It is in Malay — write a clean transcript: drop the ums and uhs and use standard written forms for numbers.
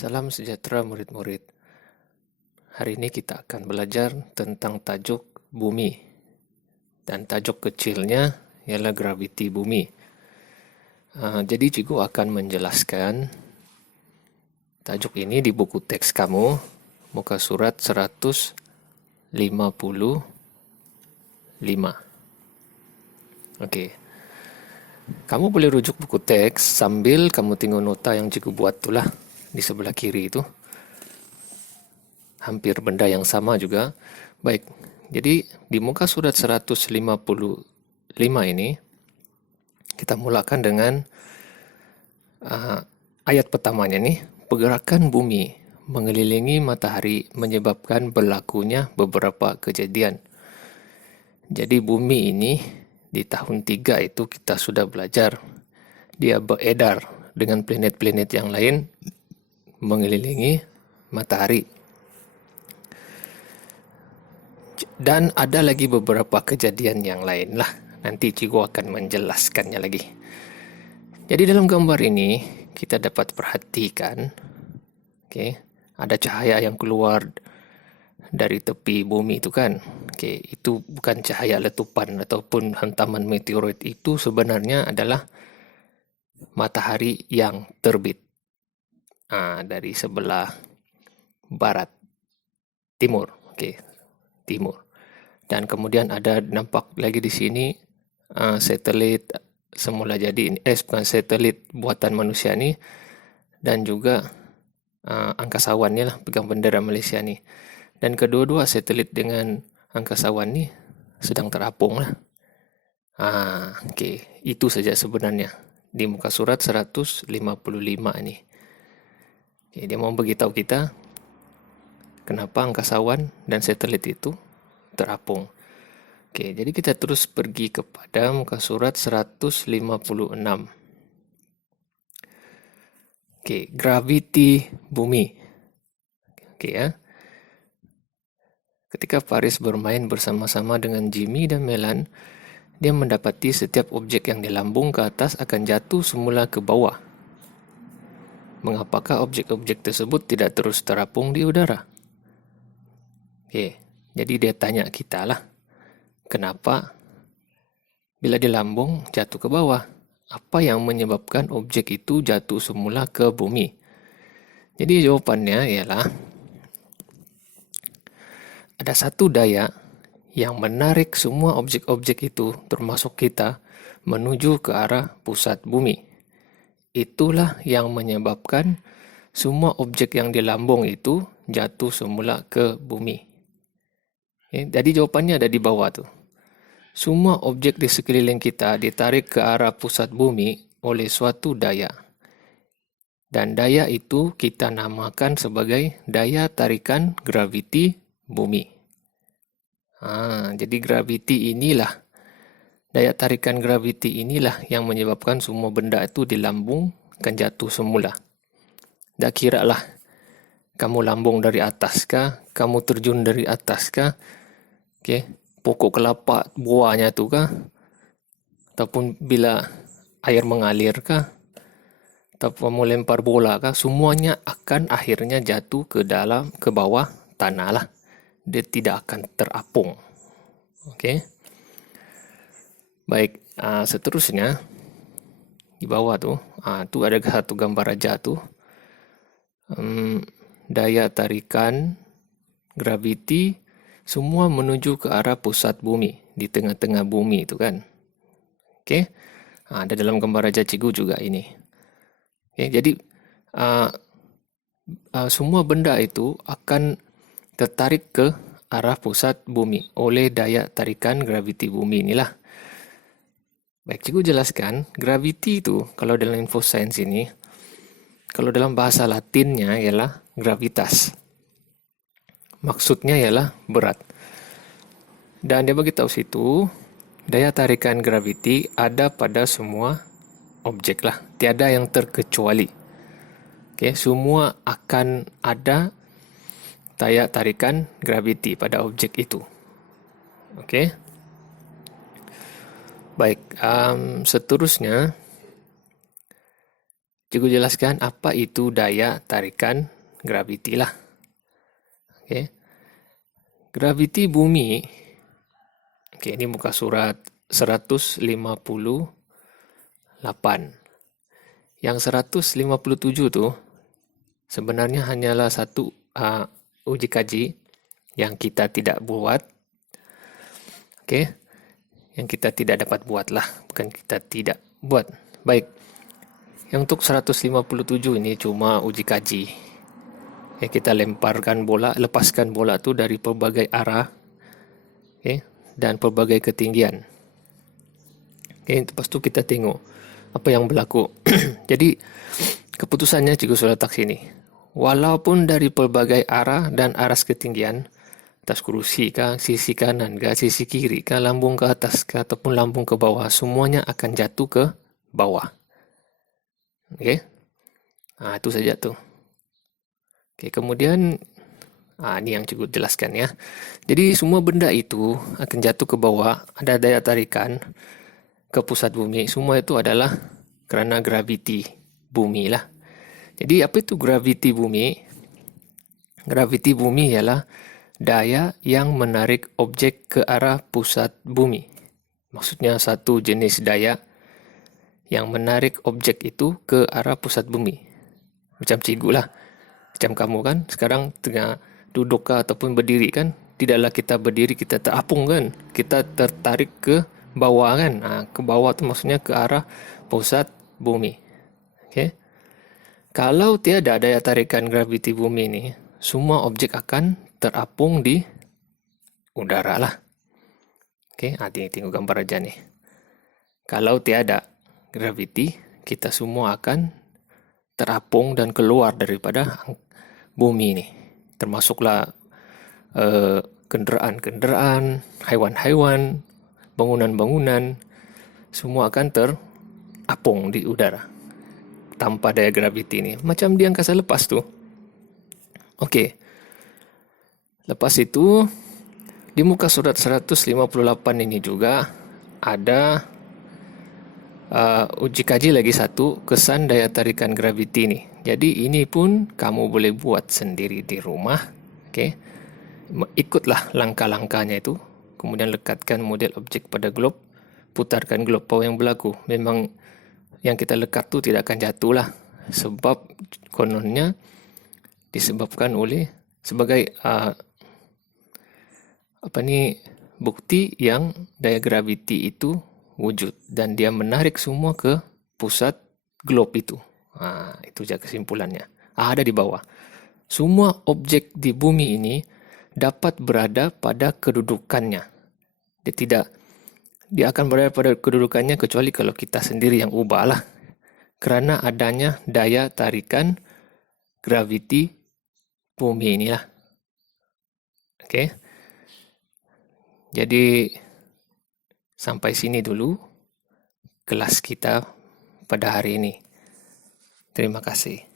Salam sejahtera murid-murid. Hari ini kita akan belajar tentang tajuk bumi. Dan tajuk kecilnya ialah graviti bumi. Jadi cikgu akan menjelaskan tajuk ini di buku teks kamu, muka surat 155. Okey. Kamu boleh rujuk buku teks sambil kamu tengok nota yang cikgu buat itulah di sebelah kiri itu. Hampir benda yang sama juga. Baik, jadi di muka surat 155 ini, kita mulakan dengan ayat pertamanya nih. Pergerakan bumi mengelilingi matahari menyebabkan berlakunya beberapa kejadian. Jadi bumi ini di tahun 3 itu kita sudah belajar. Dia beredar dengan planet-planet yang lain mengelilingi matahari. Dan ada lagi beberapa kejadian yang lain lah. Nanti cikgu akan menjelaskannya lagi. Jadi dalam gambar ini, kita dapat perhatikan, ada cahaya yang keluar dari tepi bumi itu kan. Itu bukan cahaya letupan ataupun hantaman meteorit. Itu sebenarnya adalah matahari yang terbit. Dari sebelah barat, timur. Timur. Dan kemudian ada nampak lagi di sini satelit semula jadi bukan satelit buatan manusia ni, dan juga angkasawannya lah, pegang bendera Malaysia ni. Dan kedua-dua satelit dengan angkasawan ni sedang terapung lah. Itu saja sebenarnya di muka surat 155 ni. Dia mau beritahu kita kenapa angkasawan dan satelit itu terapung. Jadi kita terus pergi kepada muka surat 156. Graviti bumi. Ketika Paris bermain bersama-sama dengan Jimmy dan Melan, dia mendapati setiap objek yang dilambung ke atas akan jatuh semula ke bawah. Mengapakah objek-objek tersebut tidak terus terapung di udara? Jadi dia tanya kita lah, kenapa bila dilambung jatuh ke bawah? Apa yang menyebabkan objek itu jatuh semula ke bumi? Jadi jawapannya ialah ada satu daya yang menarik semua objek-objek itu, termasuk kita, menuju ke arah pusat bumi. Itulah yang menyebabkan semua objek yang dilambung itu jatuh semula ke bumi. Jadi jawapannya ada di bawah tu. Semua objek di sekeliling kita ditarik ke arah pusat bumi oleh suatu daya. Dan daya itu kita namakan sebagai daya tarikan graviti bumi. Jadi graviti inilah, daya tarikan graviti inilah yang menyebabkan semua benda itu dilambung akan jatuh semula. Tak kira lah kamu lambung dari atas kah, kamu terjun dari atas kah, pokok kelapa buahnya tu kah, ataupun bila air mengalir kah, ataupun mau lempar bola kah, semuanya akan akhirnya jatuh ke bawah tanah lah. Dia tidak akan terapung. Baik, seterusnya di bawah tu, tu ada satu gambar raja tu. Daya tarikan graviti semua menuju ke arah pusat bumi, di tengah-tengah bumi itu kan. Ada dalam gambar raja cikgu juga ini. Jadi semua benda itu akan tertarik ke arah pusat bumi oleh daya tarikan graviti bumi inilah. Baik, cikgu jelaskan, graviti itu kalau dalam info sains ini, kalau dalam bahasa Latinnya ialah gravitas. Maksudnya ialah berat. Dan dia bagi tahu situ, daya tarikan graviti ada pada semua objek lah. Tiada yang terkecuali. Semua akan ada daya tarikan graviti pada objek itu. Baik, seterusnya Cikgu jelaskan apa itu daya tarikan graviti lah. Okey. Graviti bumi, okey, ini muka surat 158. Yang 157 tu sebenarnya hanyalah satu uji kaji yang kita tidak buat. Okey. Yang kita tidak dapat buat lah, bukan kita tidak buat. Baik. Yang untuk 157 ini cuma uji kaji. Ya, kita lemparkan bola, lepaskan bola tu dari pelbagai arah, dan pelbagai ketinggian. Lepas tu kita tengok apa yang berlaku. Jadi keputusannya cikgu sudah letak sini. Walaupun dari pelbagai arah dan aras ketinggian, atas kerusi kah, sisi kanan kah, sisi kiri kah, lambung ke atas kah, ataupun lambung ke bawah, semuanya akan jatuh ke bawah. Okey. Itu saja tu. Okey, kemudian ini yang cikgu jelaskan ya. Jadi semua benda itu akan jatuh ke bawah, ada daya tarikan ke pusat bumi. Semua itu adalah kerana graviti bumi lah. Jadi apa itu graviti bumi? Graviti bumi ialah daya yang menarik objek ke arah pusat bumi. Maksudnya satu jenis daya yang menarik objek itu ke arah pusat bumi. Macam cikgu lah. Macam kamu kan, sekarang tengah duduk kah ataupun berdiri kan, tidaklah kita berdiri, kita terapung kan. Kita tertarik ke bawah kan. Ke bawah tu maksudnya ke arah pusat bumi. Okay. Kalau tiada daya tarikan graviti bumi ni, semua objek akan terapung di udara lah. Okay. Tengok gambar aja ni. Kalau tiada graviti, kita semua akan terapung dan keluar daripada bumi ni. Termasuklah kenderaan-kenderaan, haiwan-haiwan, bangunan-bangunan, semua akan terapung di udara tanpa daya graviti ni. Macam di angkasa lepas tu. Okey. Lepas itu, di muka surat 158 ini juga ada uji kaji lagi satu, kesan daya tarikan graviti ni. Jadi ini pun kamu boleh buat sendiri di rumah. Okay. Ikutlah langkah-langkahnya itu. Kemudian lekatkan model objek pada glob. Putarkan glob apa yang berlaku. Memang yang kita lekat tu tidak akan jatuh lah. Sebab kononnya disebabkan oleh sebagai bukti yang daya graviti itu wujud. Dan dia menarik semua ke pusat glob itu. Itu saja kesimpulannya. Ada di bawah. Semua objek di bumi ini dapat berada pada kedudukannya. Dia akan berada pada kedudukannya kecuali kalau kita sendiri yang ubahlah. Kerana adanya daya tarikan graviti bumi inilah. Okey. Jadi sampai sini dulu kelas kita pada hari ini. Terima kasih.